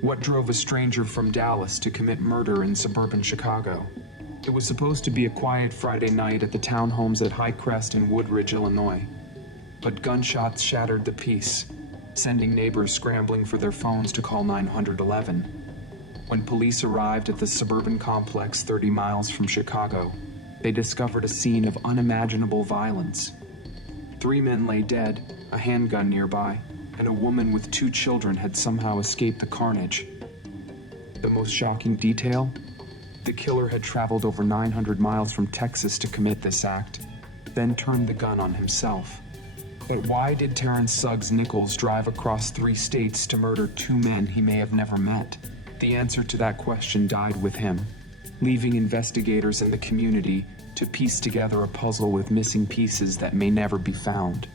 What drove a stranger from Dallas to commit murder in suburban Chicago? It was supposed to be a quiet Friday night at the Townhomes at High Crest in Woodridge, Illinois. But gunshots shattered the peace, sending neighbors scrambling for their phones to call 911. When police arrived at the suburban complex 30 miles from Chicago, they discovered a scene of unimaginable violence. 3 men lay dead, a handgun nearby, and a woman with 2 children had somehow escaped the carnage. The most shocking detail? The killer had traveled over 900 miles from Texas to commit this act, then turned the gun on himself. But why did Terrence Suggs-Nichols drive across 3 states to murder 2 men he may have never met? The answer to that question died with him, leaving investigators in the community to piece together a puzzle with missing pieces that may never be found.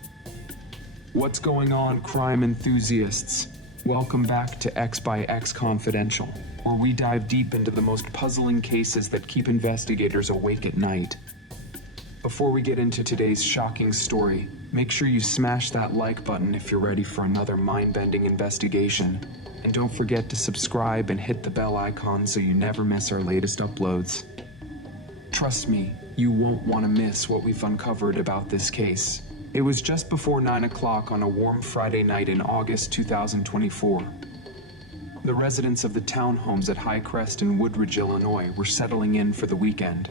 What's going on, crime enthusiasts? Welcome back to X by X Confidential, where we dive deep into the most puzzling cases that keep investigators awake at night. Before we get into today's shocking story, make sure you smash that like button if you're ready for another mind-bending investigation. And don't forget to subscribe and hit the bell icon so you never miss our latest uploads. Trust me, you won't want to miss what we've uncovered about this case. It was just before 9 o'clock on a warm Friday night in August 2024. The residents of the Townhomes at High Crest in Woodridge, Illinois were settling in for the weekend.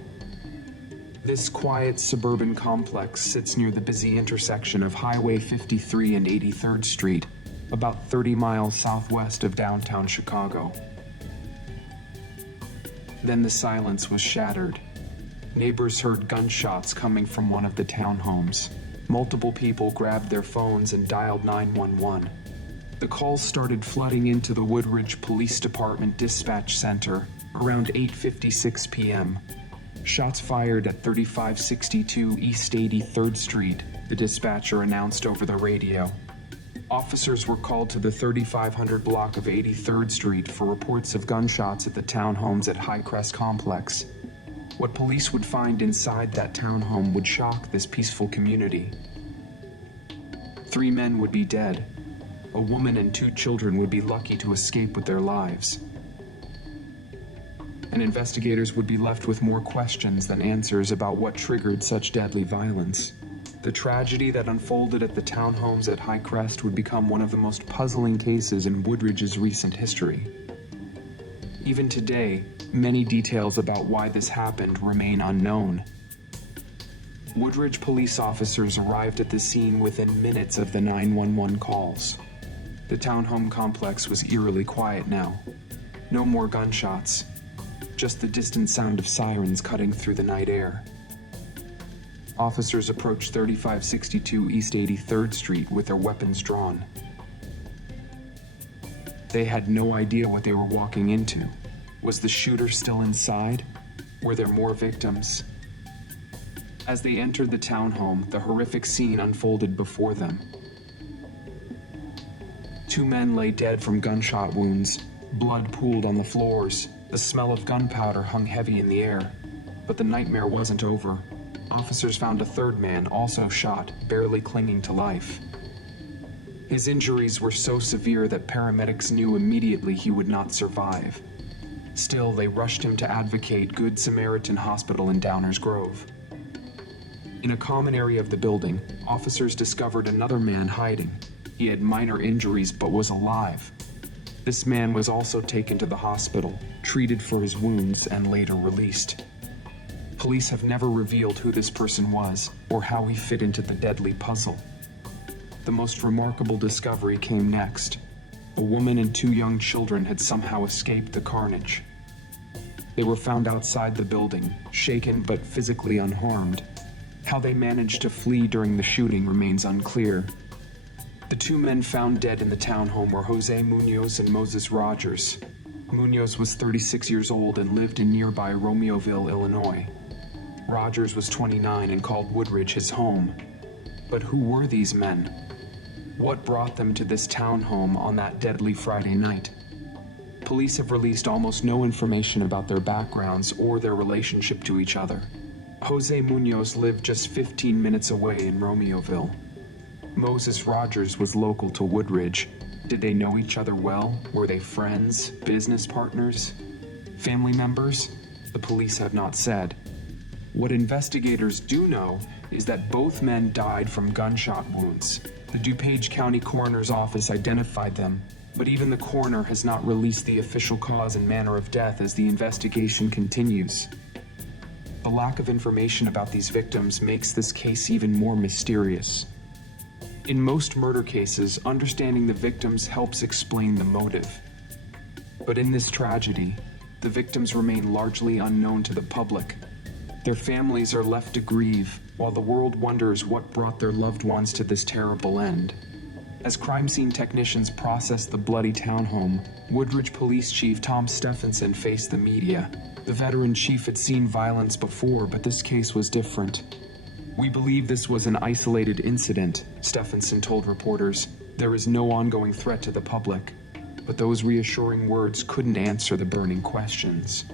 This quiet suburban complex sits near the busy intersection of Highway 53 and 83rd Street, about 30 miles southwest of downtown Chicago. Then the silence was shattered. Neighbors heard gunshots coming from one of the townhomes. Multiple people grabbed their phones and dialed 911. The calls started flooding into the Woodridge Police Department dispatch center around 8:56 p.m. Shots fired at 3562 East 83rd Street, the dispatcher announced over the radio. Officers were called to the 3500 block of 83rd Street for reports of gunshots at the Townhomes at High Crest complex. What police would find inside that townhome would shock this peaceful community. 3 men would be dead. A woman and 2 children would be lucky to escape with their lives. And investigators would be left with more questions than answers about what triggered such deadly violence. The tragedy that unfolded at the Townhomes at High Crest would become one of the most puzzling cases in Woodridge's recent history. Even today, many details about why this happened remain unknown. Woodridge police officers arrived at the scene within minutes of the 911 calls. The townhome complex was eerily quiet now. No more gunshots, just the distant sound of sirens cutting through the night air. Officers approached 3562 East 83rd Street with their weapons drawn. They had no idea what they were walking into. Was the shooter still inside? Were there more victims? As they entered the townhome, the horrific scene unfolded before them. 2 men lay dead from gunshot wounds. Blood pooled on the floors. The smell of gunpowder hung heavy in the air. But the nightmare wasn't over. Officers found a 3rd man, also shot, barely clinging to life. His injuries were so severe that paramedics knew immediately he would not survive. Still, they rushed him to Advocate Good Samaritan Hospital in Downers Grove. In a common area of the building, officers discovered another man hiding. He had minor injuries but was alive. This man was also taken to the hospital, treated for his wounds, and later released. Police have never revealed who this person was or how he fit into the deadly puzzle. The most remarkable discovery came next. A woman and 2 young children had somehow escaped the carnage. They were found outside the building, shaken but physically unharmed. How they managed to flee during the shooting remains unclear. The 2 men found dead in the townhome were Jose Munoz and Moses Rogers. Munoz was 36 years old and lived in nearby Romeoville, Illinois. Rogers was 29 and called Woodridge his home. But who were these men? What brought them to this townhome on that deadly Friday night? Police have released almost no information about their backgrounds or their relationship to each other. Jose Munoz lived just 15 minutes away in Romeoville. Moses Rogers was local to Woodridge, Did they know each other well? Were they friends, business partners, family members? The police have not said. What investigators do know is that both men died from gunshot wounds. The DuPage County Coroner's Office identified them, but even the coroner has not released the official cause and manner of death as the investigation continues. The lack of information about these victims makes this case even more mysterious. In most murder cases, understanding the victims helps explain the motive. But in this tragedy, the victims remain largely unknown to the public. Their families are left to grieve, while the world wonders what brought their loved ones to this terrible end. As crime scene technicians processed the bloody townhome, Woodridge Police Chief Tom Stephenson faced the media. The veteran chief had seen violence before, but this case was different. "We believe this was an isolated incident," Stephenson told reporters. "There is no ongoing threat to the public." But those reassuring words couldn't answer the burning questions.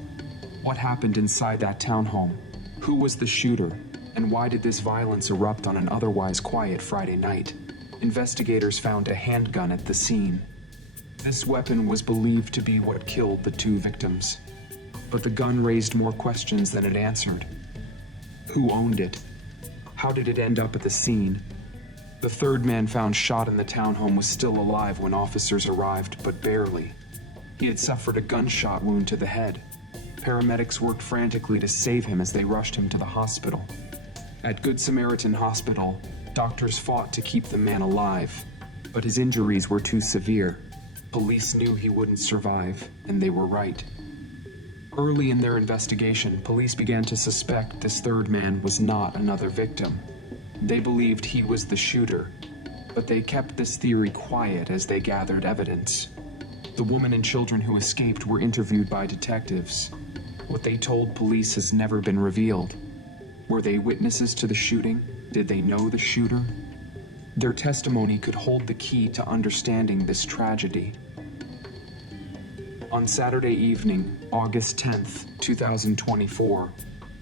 What happened inside that townhome? Who was the shooter? And why did this violence erupt on an otherwise quiet Friday night? Investigators found a handgun at the scene. This weapon was believed to be what killed the two victims. But the gun raised more questions than it answered. Who owned it? How did it end up at the scene? The third man found shot in the townhome was still alive when officers arrived, but barely. He had suffered a gunshot wound to the head. Paramedics worked frantically to save him as they rushed him to the hospital. At Good Samaritan Hospital, doctors fought to keep the man alive, but his injuries were too severe. Police knew he wouldn't survive, and they were right. Early in their investigation, police began to suspect this third man was not another victim. They believed he was the shooter, but they kept this theory quiet as they gathered evidence. The woman and children who escaped were interviewed by detectives. What they told police has never been revealed. Were they witnesses to the shooting? Did they know the shooter? Their testimony could hold the key to understanding this tragedy. On Saturday evening, August 10th, 2024,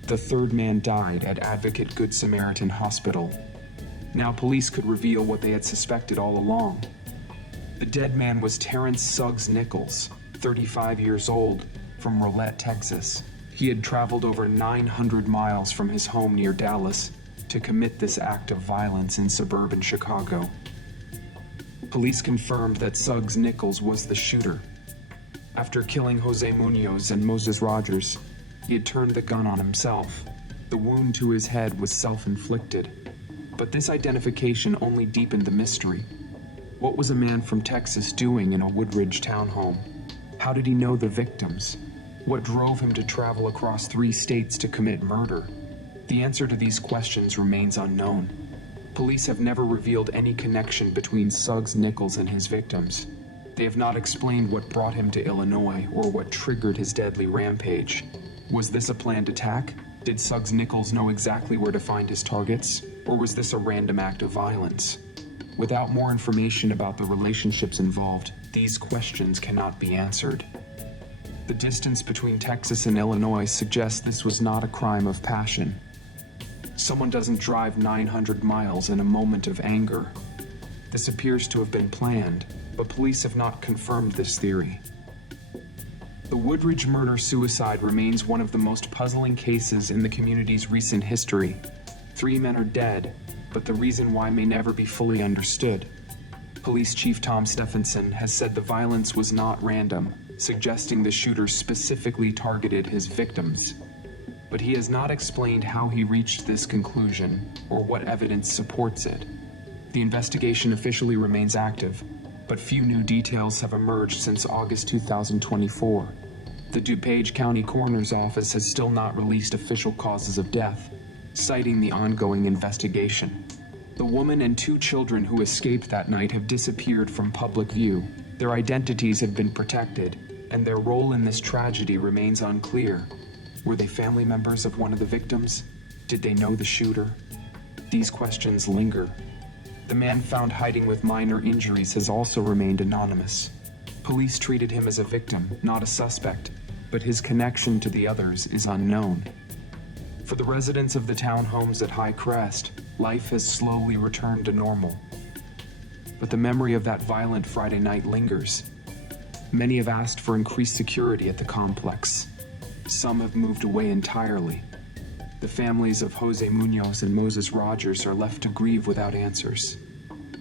the third man died at Advocate Good Samaritan Hospital. Now police could reveal what they had suspected all along. The dead man was Terrence Suggs-Nichols, 35 years old, from Rowlette, Texas. He had traveled over 900 miles from his home near Dallas to commit this act of violence in suburban Chicago. Police confirmed that Suggs-Nichols was the shooter. After killing Jose Munoz and Moses Rogers, he had turned the gun on himself. The wound to his head was self-inflicted. But this identification only deepened the mystery. What was a man from Texas doing in a Woodridge townhome? How did he know the victims? What drove him to travel across 3 states to commit murder? The answer to these questions remains unknown. Police have never revealed any connection between Suggs-Nichols and his victims. They have not explained what brought him to Illinois or what triggered his deadly rampage. Was this a planned attack? Did Suggs-Nichols know exactly where to find his targets? Or was this a random act of violence? Without more information about the relationships involved, these questions cannot be answered. The distance between Texas and Illinois suggests this was not a crime of passion. Someone doesn't drive 900 miles in a moment of anger. This appears to have been planned, but police have not confirmed this theory. The Woodridge murder-suicide remains one of the most puzzling cases in the community's recent history. 3 men are dead, but the reason why may never be fully understood. Police Chief Tom Stephenson has said the violence was not random, suggesting the shooter specifically targeted his victims. But he has not explained how he reached this conclusion or what evidence supports it. The investigation officially remains active, but few new details have emerged since August 2024. The DuPage County Coroner's Office has still not released official causes of death, citing the ongoing investigation. The woman and 2 children who escaped that night have disappeared from public view. Their identities have been protected, and their role in this tragedy remains unclear. Were they family members of one of the victims? Did they know the shooter? These questions linger. The man found hiding with minor injuries has also remained anonymous. Police treated him as a victim, not a suspect, but his connection to the others is unknown. For the residents of the townhomes at High Crest, life has slowly returned to normal. but the memory of that violent Friday night lingers. Many have asked for increased security at the complex. Some have moved away entirely. The families of Jose Munoz and Moses Rogers are left to grieve without answers.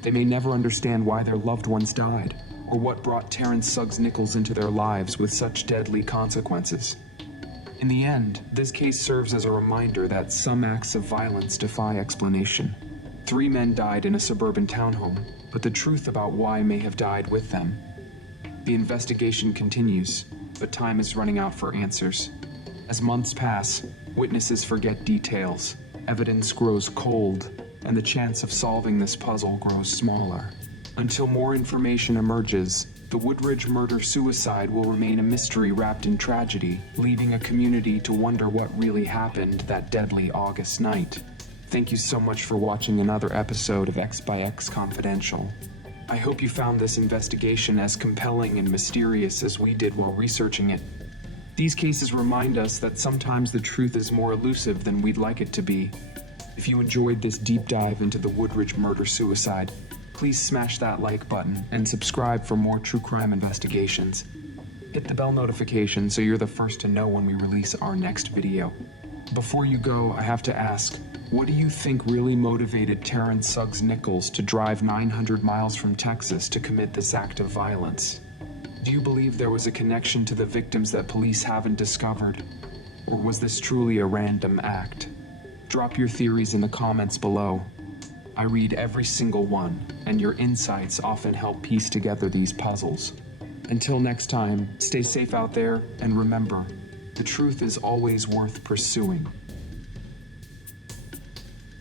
They may never understand why their loved ones died, or what brought Terrence Suggs-Nichols into their lives with such deadly consequences. In the end, this case serves as a reminder that some acts of violence defy explanation. 3 men died in a suburban townhome, but the truth about why may have died with them. The investigation continues, but time is running out for answers. As months pass, witnesses forget details, evidence grows cold, and the chance of solving this puzzle grows smaller. Until more information emerges, the Woodridge murder-suicide will remain a mystery wrapped in tragedy, leaving a community to wonder what really happened that deadly August night. Thank you so much for watching another episode of X by X Confidential. I hope you found this investigation as compelling and mysterious as we did while researching it. These cases remind us that sometimes the truth is more elusive than we'd like it to be. If you enjoyed this deep dive into the Woodridge murder-suicide, please smash that like button and subscribe for more true crime investigations. Hit the bell notification so you're the first to know when we release our next video. Before you go, I have to ask, what do you think really motivated Terrence Suggs-Nichols to drive 900 miles from Texas to commit this act of violence? Do you believe there was a connection to the victims that police haven't discovered? Or was this truly a random act? Drop your theories in the comments below. I read every single one, and your insights often help piece together these puzzles. Until next time, stay safe out there, and remember, the truth is always worth pursuing.